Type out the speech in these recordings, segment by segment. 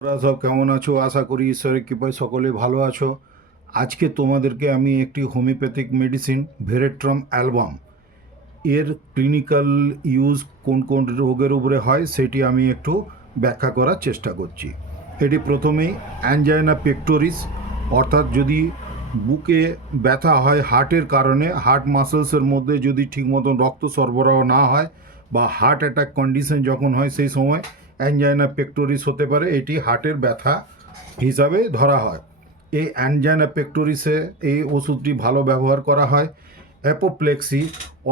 তোমরা সব কেমন আছো? আশা করি ঈশ্বরের কৃপায় সকলে ভালো আছো। আজকে তোমাদেরকে আমি একটি হোমিওপ্যাথিক মেডিসিন ভেরেট্রাম অ্যালবাম এর ক্লিনিক্যাল ইউজ কোন কোন রোগের উপরে হয় সেটি আমি একটু ব্যাখ্যা করার চেষ্টা করছি। এটি প্রথমেই অ্যাঞ্জাইনা পেক্টোরিস, অর্থাৎ যদি বুকে ব্যথা হয় হার্টের কারণে, হার্ট মাসেলসের মধ্যে যদি ঠিক মতন রক্ত সরবরাহ না হয় বা হার্ট অ্যাটাক কন্ডিশন যখন হয় সেই সময় অ্যাঞ্জাইনা পেক্টোরিস হতে পারে। এটি হার্টের ব্যথা হিসাবে ধরা হয়। এই অ্যাঞ্জাইনা পেক্টোরিসে এই ওষুধটি ভালো ব্যবহার করা হয়। অ্যাপোপ্লেক্সি,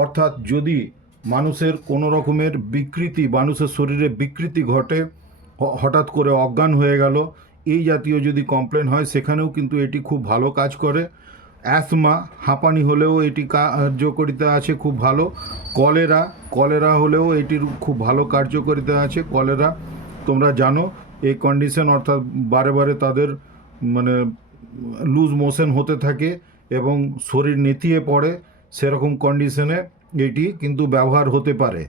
অর্থাৎ যদি মানুষের কোনো রকমের বিকৃতি, মানুষের শরীরে বিকৃতি ঘটে, হঠাৎ করে অজ্ঞান হয়ে গেল, এই জাতীয় যদি কমপ্লেন হয় সেখানেও কিন্তু এটি খুব ভালো কাজ করে। অ্যাসমা, হাঁপানি হলেও এটি কার্যকারিতা আছে খুব ভালো। কলেরা, কলেরা হলেও এটির খুব ভালো কার্যকারিতা আছে। কলেরা তোমরা জানো এই কন্ডিশন, অর্থাৎ বারে বারে তাদের মানে লুজ মোশন হতে থাকে এবং শরীর নেতিয়ে পড়ে, সেরকম কন্ডিশনে এটি কিন্তু ব্যবহার হতে পারে।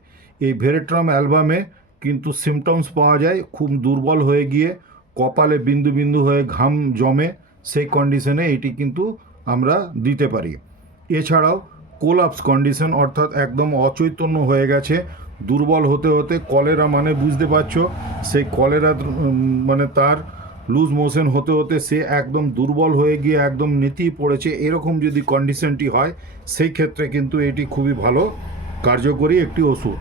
এই ভেরেট্রাম অ্যালবামে কিন্তু সিমটমস পাওয়া যায় খুব দুর্বল হয়ে গিয়ে কপালে বিন্দু বিন্দু হয়ে ঘাম জমে, সেই কন্ডিশনে এটি কিন্তু আমরা দিতে পারি। এছাড়াও কোলাপস কন্ডিশন, অর্থাৎ একদম অচৈতন্য হয়ে গেছে, দুর্বল হতে হতে, কলেরা মানে বুঝতে পারছো, সেই কলেরা মানে তার লুজ মোশন হতে হতে সে একদম দুর্বল হয়ে গিয়ে একদম নেতিয়ে পড়েছে, এরকম যদি কন্ডিশনটি হয় সেই ক্ষেত্রে কিন্তু এটি খুবই ভালো কার্যকরী একটি ওষুধ।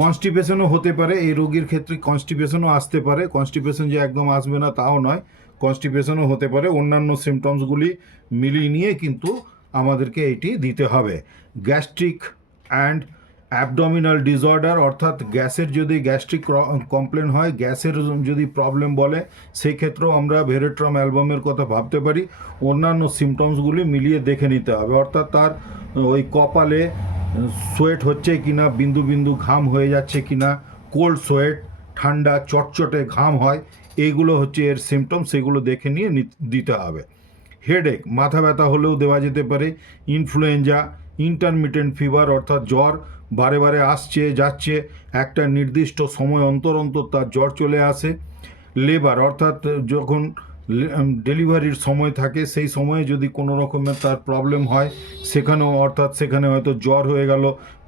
কনস্টিপেশনও হতে পারে এই রোগীর ক্ষেত্রে, কনস্টিপেশনও আসতে পারে, কনস্টিপেশন যে একদম আসবে না তাও নয়, কনস্টিপেশনও হতে পারে। অন্যান্য সিমটমসগুলি মিলিয়ে নিয়ে কিন্তু আমাদেরকে এটি দিতে হবে। গ্যাস্ট্রিক অ্যান্ড অ্যাবডোমিনাল ডিসঅর্ডার, অর্থাৎ গ্যাসের যদি গ্যাস্ট্রিক কমপ্লেন হয়, গ্যাসের যদি প্রবলেম বলে, সেই ক্ষেত্রেও আমরা ভেরেট্রাম অ্যালবামের কথা ভাবতে পারি। অন্যান্য সিমটমসগুলি মিলিয়ে দেখে নিতে হবে, অর্থাৎ তার ওই কপালে সোয়েট হচ্ছে কিনা, বিন্দু বিন্দু ঘাম হয়ে যাচ্ছে কিনা, কোল্ড সোয়েট, ঠান্ডা চটচটে ঘাম হয়, এইগুলো হচ্ছে এর সিমটম, সেগুলো দেখে নিয়ে দিতে হবে। হেডেক, মাথা ব্যথা হলেও দেওয়া যেতে পারে। ইনফ্লুয়েঞ্জা, ইন্টারমিটেন্ট ফিভার, অর্থাৎ জ্বর বারে বারে আসছে যাচ্ছে, একটা নির্দিষ্ট সময় অন্তর অন্তর তার জ্বর চলে আসে। লেবার, অর্থাৎ যখন ডেলিভারির সময় থাকে সেই সময়ে যদি কোনো রকমের তার প্রবলেম হয় সেখানেও, অর্থাৎ সেখানে হয়তো জ্বর হয়ে গেল,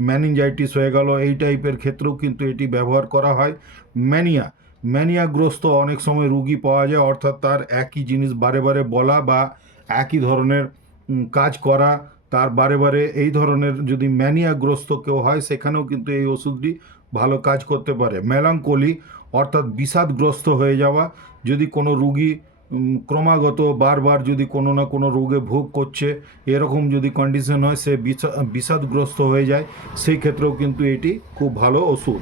ম্যানিনজাইটিস হয়ে গেল, এই টাইপের ক্ষেত্রেও কিন্তু এটি ব্যবহার করা হয়। ম্যানিয়া, ম্যানিয়াগ্রস্ত অনেক সময় রুগী পাওয়া যায়, অর্থাৎ তার একই জিনিস বারে বারে বলা বা একই ধরনের কাজ করা, তার বারে বারে এই ধরনের যদি ম্যানিয়াগ্রস্ত কেউ হয় সেখানেও কিন্তু এই ওষুধটি ভালো কাজ করতে পারে। মেলাঙ্কোলি, অর্থাৎ বিষাদগ্রস্ত হয়ে যাওয়া, যদি কোনো রুগী ক্রমাগত বারবার যদি কোনো না কোনো রোগে ভোগ করছে, এরকম যদি কন্ডিশন হয়, সে বিষাদগ্রস্ত হয়ে যায়, সেই ক্ষেত্রেও কিন্তু এটি খুব ভালো ওষুধ।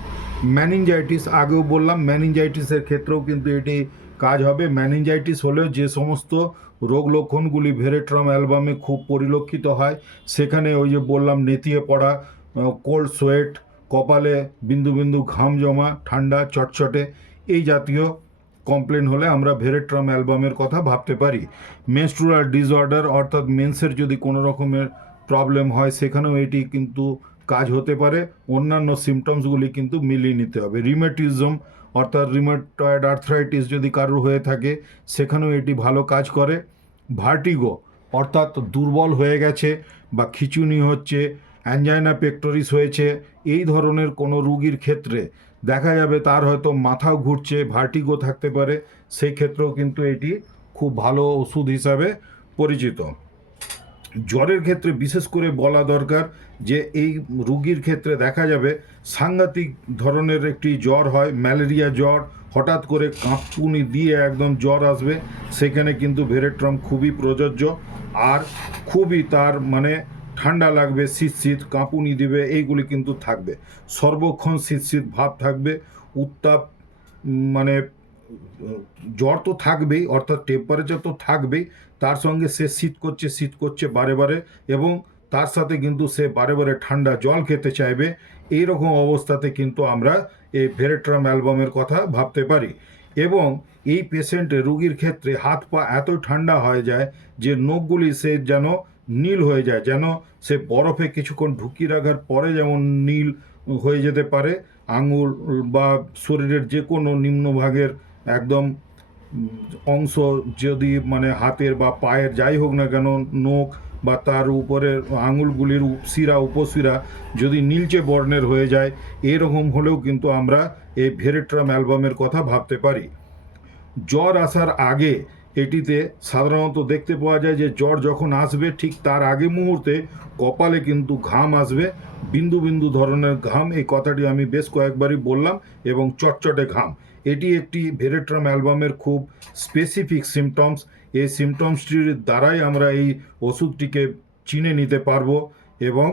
ম্যানিনজাইটিস, আগেও বললাম ম্যানিনজাইটিসের ক্ষেত্রেও কিন্তু এটি কাজ হবে। ম্যানিনজাইটিস হলেও যে সমস্ত রোগ লক্ষণগুলি ভেরেট্রাম অ্যালবামে খুব পরিলক্ষিত হয়, সেখানে ওই যে বললাম নেতিয়ে পড়া, কোল্ড সোয়েট, কপালে বিন্দু বিন্দু ঘাম জমা, ঠান্ডা চটচটে, এই জাতীয় কমপ্লেন হলে আমরা ভেরেট্রাম অ্যালবামের কথা ভাবতে পারি। মেনস্ট্রুয়াল ডিসঅর্ডার, অর্থাৎ মেন্সের যদি কোনো রকমের প্রবলেম হয় সেখানেও এটি কিন্তু কাজ হতে পারে। অন্যান্য সিমটমসগুলি কিন্তু মিলিয়ে নিতে হবে। রিমেটিজম, অর্থাৎ রিমেটয়েড আর্থ্রাইটিস যদি কারোর হয়ে থাকে সেখানেও এটি ভালো কাজ করে। ভার্টিগো, অর্থাৎ দুর্বল হয়ে গেছে বা খিঁচুনি হচ্ছে, অ্যাঞ্জাইনা পেক্টোরিস হয়েছে, এই ধরনের কোনো রুগীর ক্ষেত্রে দেখা যাবে তার হয়তো মাথাও ঘুরছে, ভার্টিগো থাকতে পারে, সেই ক্ষেত্রেও কিন্তু এটি খুব ভালো ওষুধ হিসাবে পরিচিত। জ্বরের ক্ষেত্রে বিশেষ করে বলা দরকার যে এই রুগীর ক্ষেত্রে দেখা যাবে সাংঘাতিক ধরনের একটি জ্বর হয়, ম্যালেরিয়া জ্বর, হঠাৎ করে কাঁপুনি দিয়ে একদম জ্বর আসবে, সেখানে কিন্তু ভেরেট্রাম খুবই প্রযোজ্য। আর খুবই তার মানে ঠান্ডা লাগবে, শীত শীত কাঁপুনি দিবে, এইগুলি কিন্তু থাকবে, সর্বক্ষণ শীত শীত ভাব থাকবে, উত্তাপ, মানে জ্বর তো থাকবেই, অর্থাৎ টেম্পারেচার তো থাকবেই, তার সঙ্গে সে শীত করছে বারে বারে, এবং তার সাথে কিন্তু সে বারে বারে ঠান্ডা জল খেতে চাইবে। এই রকম অবস্থাতে কিন্তু আমরা এই ভেরেট্রাম অ্যালবামের কথা ভাবতে পারি। এবং এই পেশেন্টের রুগীর ক্ষেত্রে হাত পা এত ঠান্ডা হয়ে যায় যে নখগুলি সে যেন নীল হয়ে যায়, যেন সে বরফে কিছুক্ষণ ঢুকিয়ে রাখার পরে যেমন নীল হয়ে যেতে পারে, আঙুল বা শরীরের যে কোনো নিম্নভাগের একদম অংশ যদি মানে হাতের বা পায়ের যাই হোক না কেন নখ বা তার উপরের আঙুলগুলির শিরা উপশিরা যদি নীলচে বর্ণের হয়ে যায়, এরকম হলেও কিন্তু আমরা এই ভেরেট্রাম অ্যালবামের কথা ভাবতে পারি। জ্বর আসার আগে এটিতে সাধারণত দেখতে পাওয়া যায় যে জ্বর যখন আসবে ঠিক তার আগে মুহূর্তে কপালে কিন্তু ঘাম আসবে, বিন্দু বিন্দু ধরনের ঘাম। এই কথাটি আমি বেশ কয়েকবারই বললাম, এবং চটচটে ঘাম। এটি একটি ভেরেট্রাম অ্যালবামের খুব স্পেসিফিক সিমটমস। এই সিমটমসটির দ্বারাই আমরা এই ওষুধটিকে চিনে নিতে পারবো। এবং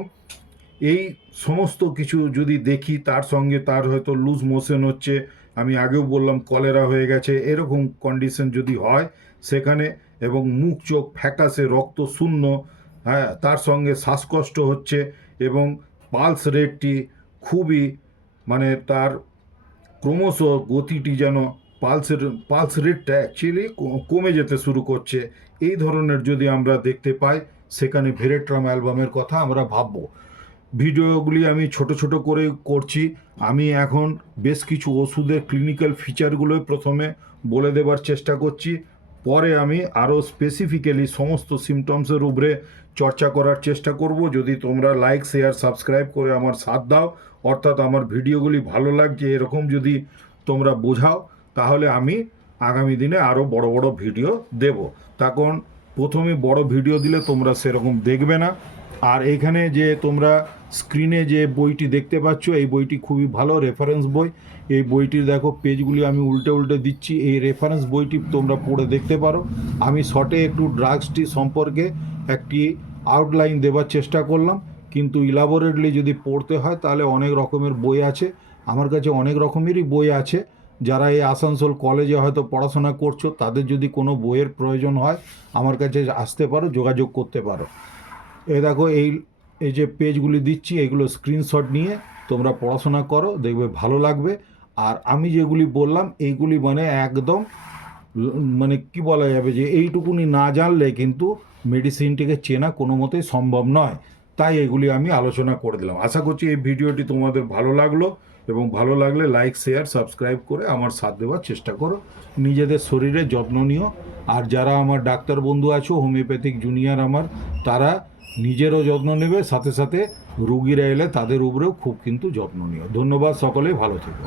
এই সমস্ত কিছু যদি দেখি, তার সঙ্গে তার হয়তো লুজ মোশন হচ্ছে, আমি আগেও বললাম কলেরা হয়ে গেছে, এরকম কন্ডিশন যদি হয় সেখানে, এবং মুখ চোখ ফ্যাকাশে রক্ত শূন্য, হ্যাঁ, তার সঙ্গে শ্বাসকষ্ট হচ্ছে, এবং পালস রেটটি খুবই মানে তার ক্রমশ গতিটি যেন পালস রেটটা অ্যাকচুয়ালি কমে যেতে শুরু করছে, এই ধরনের যদি আমরা দেখতে পাই, সেখানে ভেরেট্রাম অ্যালবামের কথা আমরা ভাববো। ভিডিওগুলি আমি ছোট ছোট করে করছি। আমি এখন বেশ কিছু ওষুধের ক্লিনিক্যাল ফিচারগুলো প্রথমে বলে দেবার চেষ্টা করছি, পরে আমি আরও স্পেসিফিক্যালি সমস্ত সিমটমসের উপরে চর্চা করার চেষ্টা করব। যদি তোমরা লাইক শেয়ার সাবস্ক্রাইব করে আমার সাথ দাও, অর্থাৎ আমার ভিডিওগুলি ভালো লাগছে এরকম যদি তোমরা বোঝাও, তাহলে আমি আগামী দিনে আরও বড় বড় ভিডিও দেব। তখন প্রথমে বড় ভিডিও দিলে তোমরা সেরকম দেখবে না। আর এখানে যে তোমরা স্ক্রিনে যে বইটি দেখতে পাচ্ছ, এই বইটি খুবই ভালো রেফারেন্স বই। এই বইটির দেখো পেজগুলি আমি উল্টে উল্টে দিচ্ছি, এই রেফারেন্স বইটি তোমরা পড়ে দেখতে পারো। আমি শর্টে একটু ড্রাগসটি সম্পর্কে একটি আউটলাইন দেওয়ার চেষ্টা করলাম, কিন্তু ইলাবোরেটলি যদি পড়তে হয় তাহলে অনেক রকমের বই আছে। আমার কাছে অনেক রকমেরই বই আছে। যারা এই আসানসোল কলেজে হয়তো পড়াশোনা করছো, তাদের যদি কোনো বইয়ের প্রয়োজন হয় আমার কাছে আসতে পারো, যোগাযোগ করতে পারো। এই দেখো এই যে পেজগুলি দিচ্ছি, এগুলো স্ক্রিনশট নিয়ে তোমরা পড়াশোনা করো, দেখবে ভালো লাগবে। আর আমি যেগুলি বললাম এইগুলি মানে একদম মানে কি বলা যাবে যে এইটুকুনি না জানলে কিন্তু মেডিসিনটিকে চেনা কোনো মতেই সম্ভব নয়। তাই এগুলি আমি আলোচনা করে দিলাম। আশা করছি এই ভিডিওটি তোমাদের ভালো লাগলো, এবং ভালো লাগলে লাইক শেয়ার সাবস্ক্রাইব করে আমার সাথ দেওয়ার চেষ্টা করো। নিজেদের শরীরে যত্ন নিও। আর যারা আমার ডাক্তার বন্ধু আছো, হোমিওপ্যাথিক জুনিয়র আমার, তারা নিজেরও যত্ন নেবে, সাথে সাথে রুগীরা এলে তাদের উপরেও খুব কিন্তু যত্ন নিও। ধন্যবাদ, সকলেই ভালো থেকো।